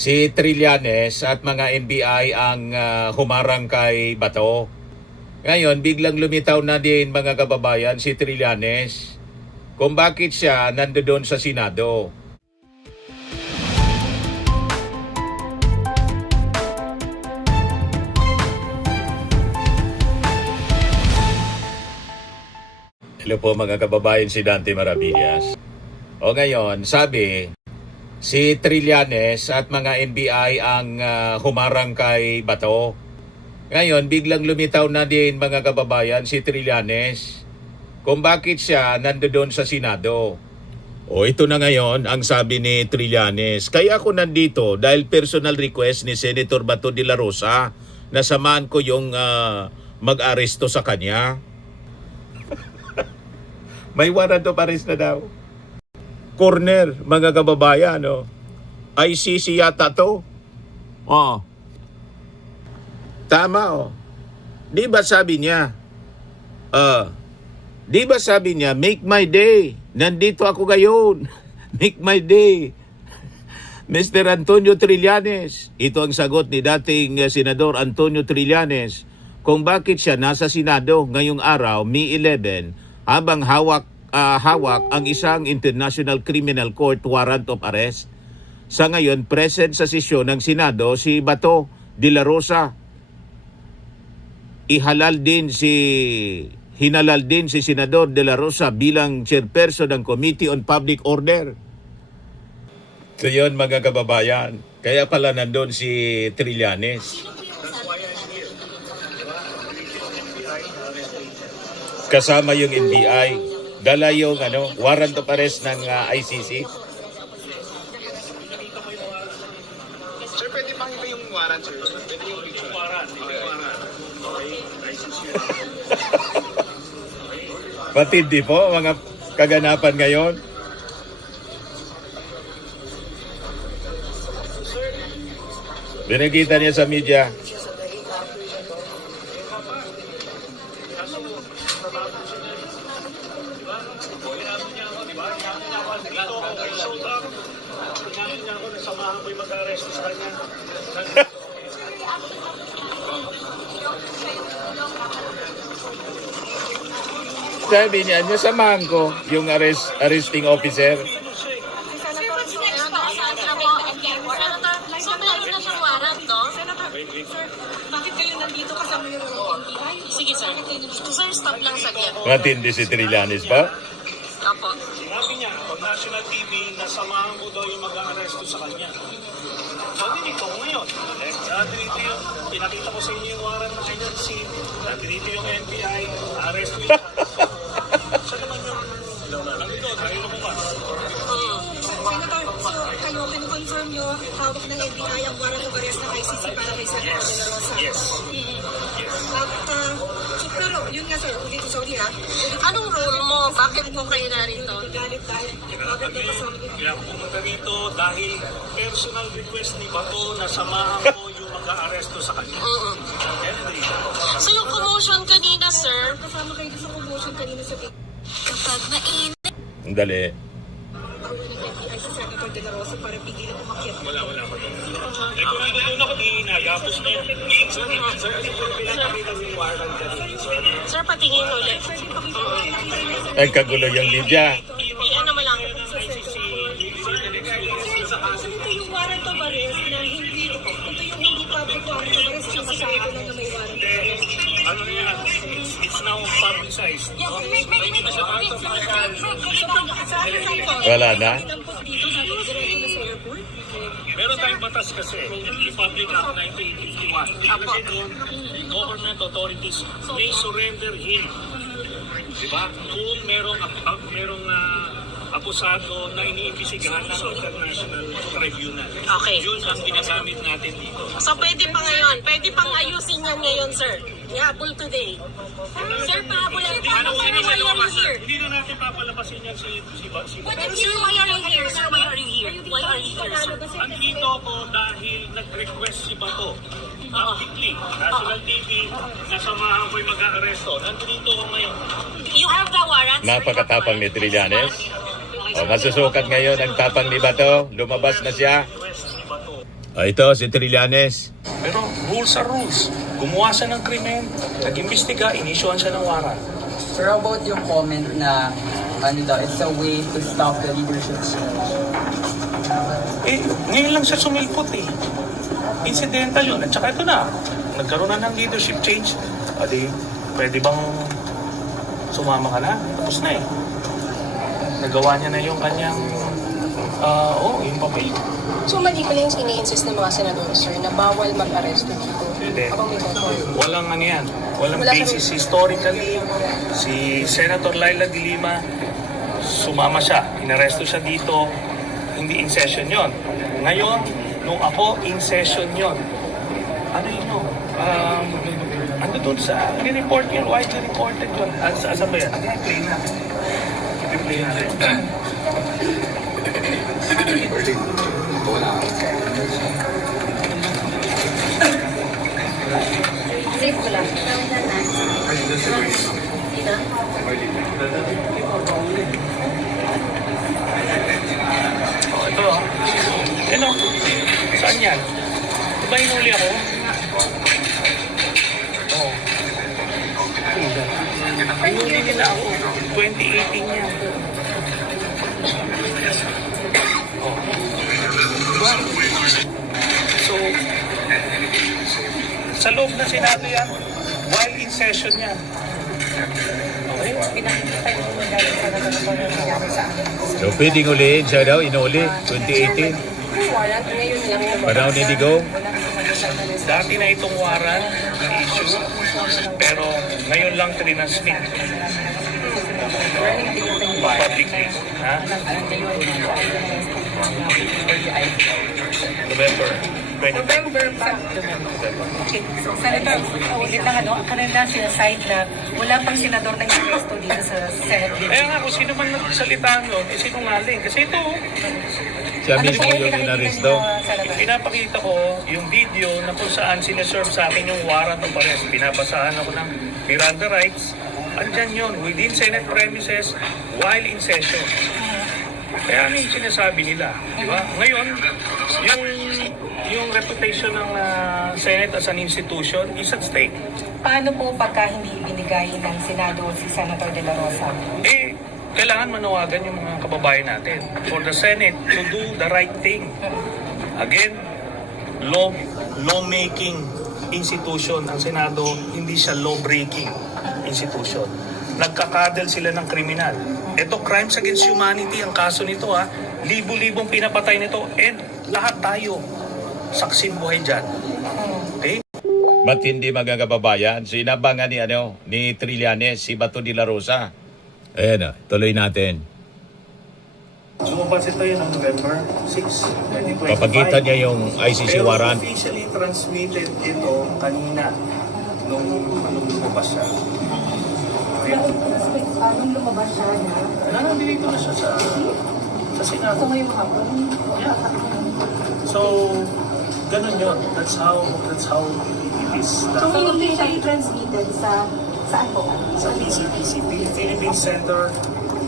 Si Trillanes at mga NBI ang humarang kay Bato. Ngayon, biglang lumitaw na din mga kababayan si Trillanes kung bakit siya nandoon sa Senado. Hello po mga kababayan, si Dante Maravillas. O ngayon, sabi, si Trillanes at mga NBI ang humarang kay Bato. Ngayon, biglang lumitaw na din mga kababayan si Trillanes kung bakit siya nandoon sa Senado. O ito na ngayon ang sabi ni Trillanes. Kaya ako nandito dahil personal request ni Senator Bato de la Rosa na samahan ko yung mag-aresto sa kanya. May warrant of arrest na daw. Corner, mga kababayan, no? ICC yata to. Oh. Tama, oh. Di ba sabi niya, make my day. Nandito ako ngayon. Make my day. Mr. Antonio Trillanes. Ito ang sagot ni dating Senador Antonio Trillanes kung bakit siya nasa Senado ngayong araw, May 11, habang hawak ang isang International Criminal Court warrant of arrest. Sa ngayon, present sa sesyon ng Senado si Bato de la Rosa. Hinalal din si Senador de la Rosa bilang chairperson ng Committee on Public Order. So yun mga kababayan, kaya pala nandun si Trillanes. Kasama yung NBI, dala yung warrant of arrest ng ICC. Sir, pwede pang iba yung warrant, sir. Pwede yung warrant. Matindi po mga kaganapan ngayon. Binigita niya sa media. Sabi niya, samahan ko yung arresting officer. So, meron na siyang warrant, no? Senator, sir, bakit kayo nandito kasama yung NBI? Sige, sir. Sir, stop lang saglit. Matindi si Trillanes ba? Apo. Sinabi niya, pag national TV, nasamahan ko daw yung mag-aaresto sa kanya. Sabi dito ngayon, nandito yung, pinakita ko sa inyo yung warrant ng agency, nandito yung NBI, arresto yun. Saan naman yung, nandito, tayo na bukas. Senator, so kayo, confirm nyo hawak ng NBI ang warrant of arrest ng ICC para kay Senator de la Rosa? Yes. Pero yun nga sir, sorry ha. Anong role mo? Bakit mo kayo narito? Galit dahil bakit na kasama niyo? Kaya ako pumunta rito dahil personal request ni Bato na samahan ko yung mag-aaresto sa kanya. So, yung commotion kanina, sir, Kasama kayo sa commotion kanina sa kapag mainit. Ang dali. NBI si Senator de la Rosa para pigilan umakyat. Wala. Eh kung nandito doon ako, di nagapos na yun. Sir, pinakita yung warrant kanina. Sir, patingin ulit. Ay, kagulo yung media. Ano mo lang? Ito yung warrant of arrest na hindi, ito yung hindi public warrant of arrest na masabi ko lang na may warrant of arrest. Ano yan? It's now publicized. Hindi na siya part of my Wala na. Dito sa diretso na sa airport. Meron tayong batas kasi, Republic Act 1951. Ilagay doon, the government authorities may surrender him. Diba? Kung merong akusado na iniimbisigahan ng international tribunal. Okay. Yun ang ginagamit natin dito. So, pwede pa ngayon. Pwede pang ayusin yan ngayon, sir. Ihabol today. Sir, pahabol ang Ano why hindi are you nalabas, sir? here? Hindi na natin papalabasin yan si Pero sir, why are you here? Sir, why are you here? Why are you here, sir? Andito ako dahil nag-request si Bato. Publicly, National TV, nasamahan ko'y mag-aaresto. Nandito ako ngayon. You have the warrant, sir? Napakatapang ni Trillanes. O, masusukat ngayon ang tapang ni Bato. Lumabas na siya. Request ni Bato. Ito, si Trillanes. Pero rules are rules. Gumawa siya ng krimen, nag-imbestiga, inisyuhan siya ng warrant. Sir, how about yung comment na it's a way to stop the leadership change? Ngayon lang siya sumilpot Incidental yun. At saka ito na, nagkaroon na ng leadership change. Adi, pwede bang sumama ka na? Tapos na Nagawa niya na yung kanyang, yung papel. So mali pala yung ini-insist ng mga senador, sir, na bawal mag-aresto dito. Hindi. Habang may control. Walang yan. Walang Wala basis historically. Si Senator Laila de Lima, sumama siya. Inaresto siya dito. Hindi in session yon. Ngayon, nung ako, in session yon. Ano yun no? Ano doon sa, ni-report yun, widely reported yun. Asa ba yan? I-play na. I-play na. Safe ko lang. Ito saan yan? Diba hinuli ako? Hinuli nila ako. 2018 yan. So, sa loob ng Senado yan, while in session yan. Okay? So, pwedeng ulihin siya daw, inuli, 2018. Warrant, ngayon lang. Panahon ni Digo. Dati na itong warrant issue, pero ngayon lang trinasmit publicly. Ha? November 20. November pa. Okay. So, Senator, ulit lang kanina sinaside na wala pang senador na arresto dito sa Senate. Kaya nga kung sino man nagsalita nun, sinungaling. Kasi ito, Siya mismo yung inaresto. pinapakita ko yung video na kung saan sineserve sa akin yung warrant of arrest. Binabasahan ako ng Miranda rights. Andyan yun, within Senate premises, while in session. Kaya ano yung sinasabi nila? Di ba? Ngayon, yung reputation ng Senate as an institution is at stake. Paano po pagka hindi ibinigay ng Senado si Senator De La Rosa? Kailangan manawagan yung mga kababayan natin for the Senate to do the right thing. Again, lawmaking institution ang Senado, hindi siya law-breaking institution. Nagkakadel sila ng kriminal. Ito, crimes against humanity ang kaso nito Libo-libong pinapatay nito and lahat tayo saksin buhay dyan. Okay? Ba't hindi magagababayan? So, inabangan ni Trillanes, si Bato de la Rosa. Ayan tuloy natin. Lumabas ito yun noong November 6, 2025. Papagitan niya yung ICC warrant. Pero officially transmitted ito kanina nung lumabas siya. Anong lumabas siya na? Nandito na siya sa Senado. So ngayong hapon? Yeah. So, ganun yun. That's how it is So done. hindi siya i-transmitted saan po? Sa PCTC, Philippine Center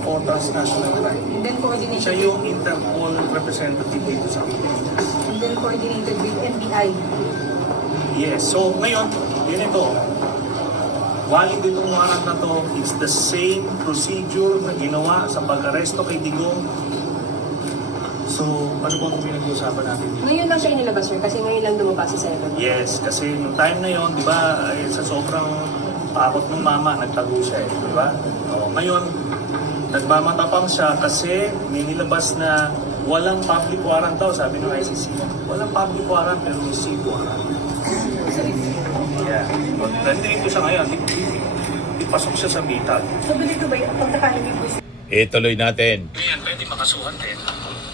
for Transnational Crime. And then Siya coordinated, yung Interpol representative dito sa Pilipinas. and then coordinated with NBI. Yes. So, ngayon, yun ito. Valid itong warrant na to, it's the same procedure na ginawa sa pag-aresto kay Digong. So, ano po ang pinag-uusapan natin? Ngayon lang siya inilabas, sir, kasi ngayon lang lumabas sa Senate. Yes, kasi yung time na yon, di ba, sa sobrang takot ng mama, nagtago siya di ba? Ngayon, nagmamatapang siya kasi may nilabas na walang public warrant daw, sabi ng ICC. Walang public warrant, pero may sealed warrant. Yeah. Nandito siya ngayon, ipasok siya sa bitag. So, dito ba yung pagkakalimig po? Ituloy natin. Ngayon, pwede makasuhan din.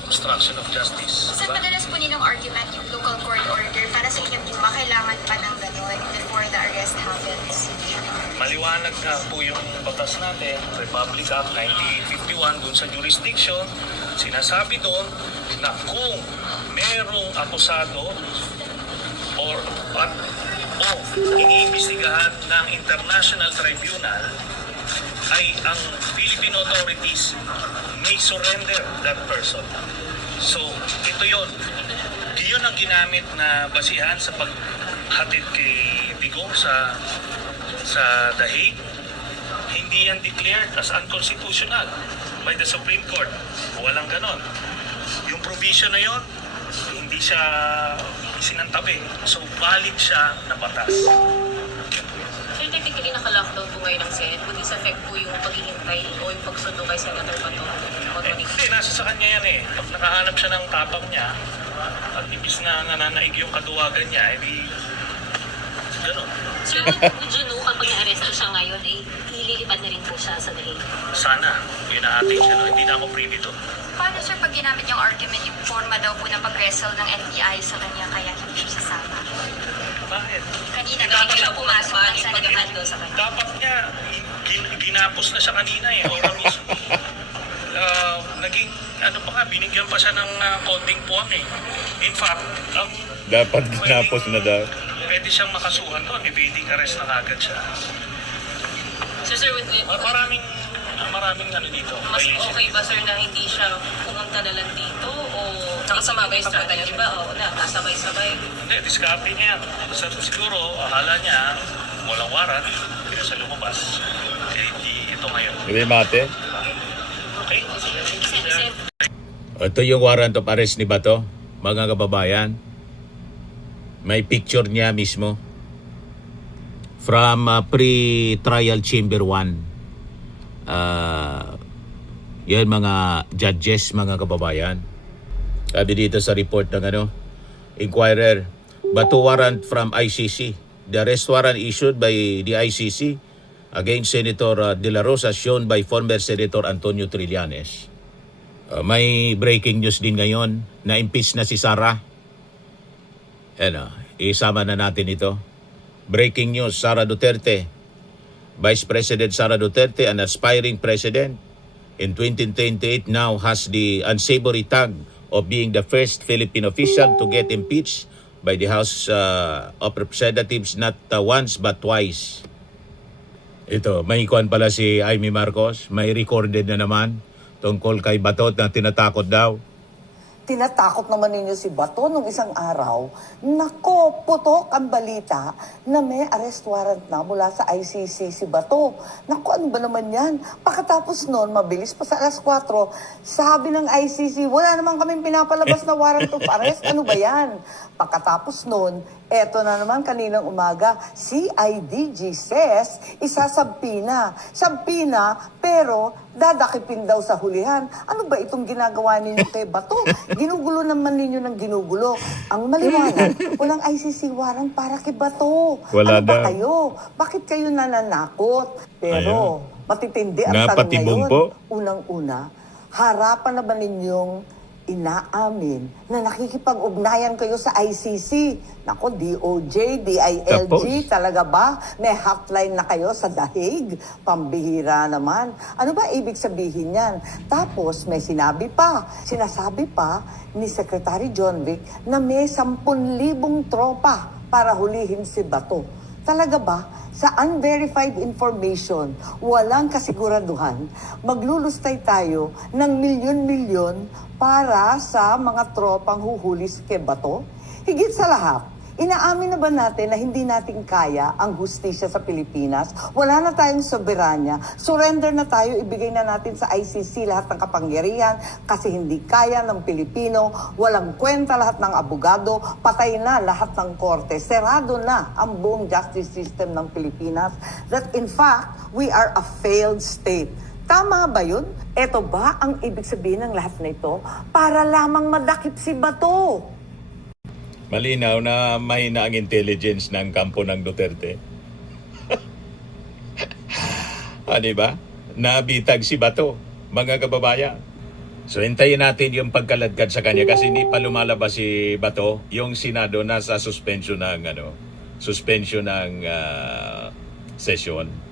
Obstruction of justice. Sir, madalas po nilang argument yung local court order para sa inyong lima, kailangan pa ng gano'n before the arrest happens. Maliwanag nga po yung batas natin, Republic Act 1951, dun sa jurisdiction, sinasabi doon na kung merong akusado o iniimbestigahan ng International Tribunal, ay ang Philippine authorities may surrender that person. So, ito yon. Yun ang ginamit na basihan sa paghatid kay Digong sa The Hague. Hindi yan declared as unconstitutional by the Supreme Court. Walang ganon. Yung provision na yon, hindi siya sinantabi. So, valid siya na batas. Sir, technically naka-lockdown po ngayon ng Senate. Would this affect po yung paghihintay o yung pagsundo kay Senator Bato? Hindi, nasa sa kanya yan eh. Pag nakahanap siya ng tapang niya, at ibis na nananaig yung kaduwagan niya, edi ganon. Sir, would you know kapag na-arresto siya ngayon, ililipad na rin po siya sa dahil? Sana, yun na ating siya. No? Hindi na ako privy to. Paano sir pag ginamit yung argument, yung forma daw po ng pag-wrestle ng NBI sa kanya kaya hindi siya sasama? Bakit? Kanina Dapat galing siya siya pumasok pumasok ng sa pag-handle sa kanya. Dapat niya, ginapos na siya kanina eh. Ora mismo. Naging, ano pa nga, binigyan pa siya ng konting puwang eh. In fact, ang Dapat ginapos na daw. pwede siyang makasuhan doon. Evading arrest na kagad siya. So sir, would Maraming ano dito. mas violation. okay ba sir na hindi siya pumunta na lang dito o nakasabay strategy ba o nakasabay-sabay? Hindi, diskarte niya yan. Siguro, akala niya, walang warat, hindi na siya lumabas. Kaya hindi ito ngayon. Hindi mate. Okay? Ito yung warrant of arrest ni Bato, mga kababayan. May picture niya mismo. From pre-trial chamber 1. Yan mga judges, mga kababayan. Sabi dito sa report ng Inquirer, Bato warrant from ICC. The arrest warrant issued by the ICC against Senator De La Rosa shown by former Senator Antonio Trillanes. May breaking news din ngayon na impeach na si Sara. Isama na natin ito. Breaking news, Sara Duterte. Vice President Sara Duterte, an aspiring president in 2028, now has the unsavory tag of being the first Philippine official to get impeached by the House of Representatives not once but twice. Ito, may ikuan pala si Amy Marcos, may recorded na naman tungkol kay Bato na tinatakot daw. Tinatakot naman ninyo si Bato nung isang araw. Nako, putok ang balita na may arrest warrant na mula sa ICC si Bato. Nako, ano ba naman yan? Pagkatapos noon, mabilis pa sa alas 4, sabi ng ICC, wala naman kaming pinapalabas na warrant of arrest. Ano ba yan? Pagkatapos noon, eto na naman kaninang umaga, CIDG says, isasabpina. Sabpina, pero dadakipin daw sa hulihan. Ano ba itong ginagawa ninyo kay Bato? Ginugulo naman ninyo ng ginugulo. Ang maliwanag, walang ICC warrant para kay Bato. Wala ano ba daw. kayo? Bakit kayo nananakot? Pero, matitindi ang tanong Napatibong ngayon. po. Unang-una, harapan na ba ninyong inaamin na nakikipag-ugnayan kayo sa ICC? Nako, DOJ, DILG, Tapos. talaga ba? May hotline na kayo sa The Hague? Pambihira naman. Ano ba ibig sabihin yan? Tapos, may sinasabi pa ni Secretary John Vic na may 10,000 tropa para hulihin si Bato. Talaga ba? Sa unverified information, walang kasiguraduhan, maglulustay tayo ng milyon-milyon para sa mga tropang huhulis kay Bato? Higit sa lahat, inaamin na ba natin na hindi natin kaya ang hustisya sa Pilipinas? Wala na tayong soberanya. Surrender na tayo, ibigay na natin sa ICC lahat ng kapangyarihan kasi hindi kaya ng Pilipino. Walang kwenta lahat ng abogado. Patay na lahat ng korte. Serado na ang buong justice system ng Pilipinas. That in fact, we are a failed state. Tama ba yun? Ito ba ang ibig sabihin ng lahat na ito? Para lamang madakip si Bato. Malinaw na mahina ang intelligence ng kampo ng Duterte. Diba? Nabitag si Bato, mga kababayan. So, hintayin natin yung pagkaladkad sa kanya kasi hindi pa lumalabas si Bato. Yung Senado nasa suspension ng session.